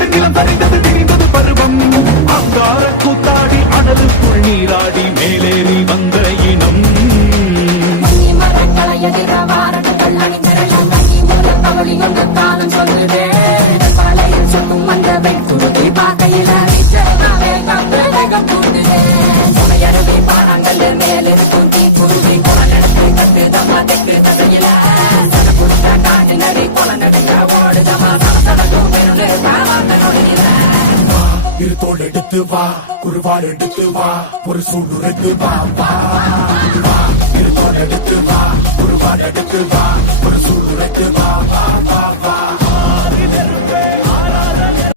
விரிந்தது நிலம் சரிந்தது திரிந்தது பருவம் அங்கார கூத்தாடி அனலுக்குள் நீராடி மேலேறி வந்த இனம் காலம் சொல்லுதே பழையில் சொக்கும் அந்த வெட்டுறுதி பார்க்கையில வேகம் கூட்டுதே சுமையருவி பாறாங்கல் மேலிருக்கும் தீ குருவி குளநடத்தி கட்டு தம்மா தெற்கு தசையில குடுத்த காட்டு நடி குள நடுங்க ஓடுதமா சடக்கும் பெருளு காவாங்க நொடியில இரு தோல் எடுத்து வா குருவாள் எடுத்து வா ஒரு சூழ்நிலைக்கு வா வா இரு தோல் எடுத்து வா குருவாள் எடுத்து வா ஒரு சூழ்நிலைக்கு வா வா வா வா